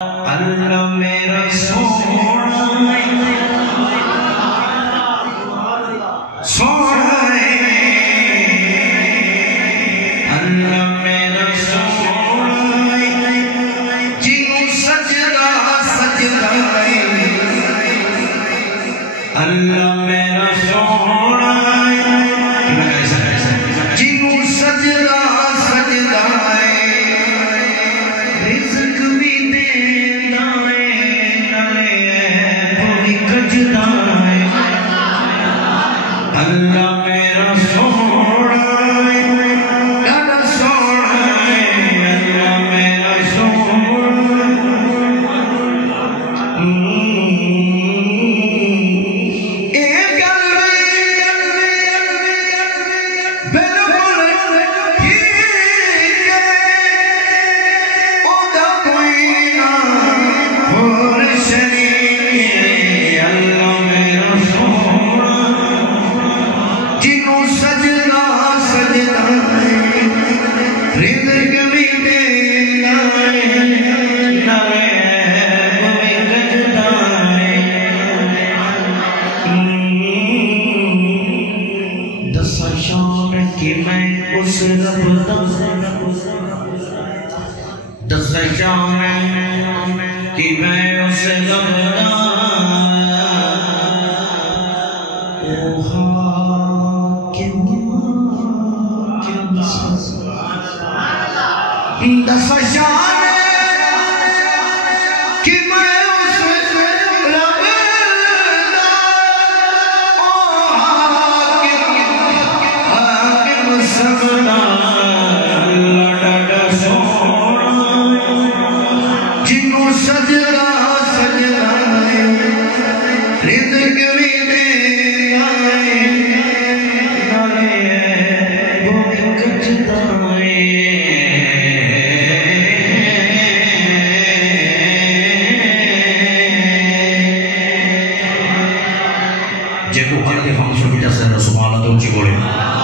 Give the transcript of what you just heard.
اللہ میرا سونا سونا اللہ میرا سونا جنوں سجدہ سجدہ اللہ میرا سونا جنوں سجدہ سجدہ رزق بھی دینا اللہ میرا سونا ڈاڈا سونا اللہ میرا سونا ایک بالکل ٹھیک اودا کوئی نہ اور شریک اللہ میرا سونا جنوں سجدہ سجدہ رزق بھی دینا نائب بھی گجدا دس شان کی میں اس رب دا دس شان کی میں اس رب دا دس شان کہ میں اس رب دا حاکم سبدا اللہ ڈاڈا سونا جنوں سجدہ سجدہ رزق بھی دینا وہ گجدا جے کو ہر کے ہم سب جیسے سبحان اللہ تو اونچی بولے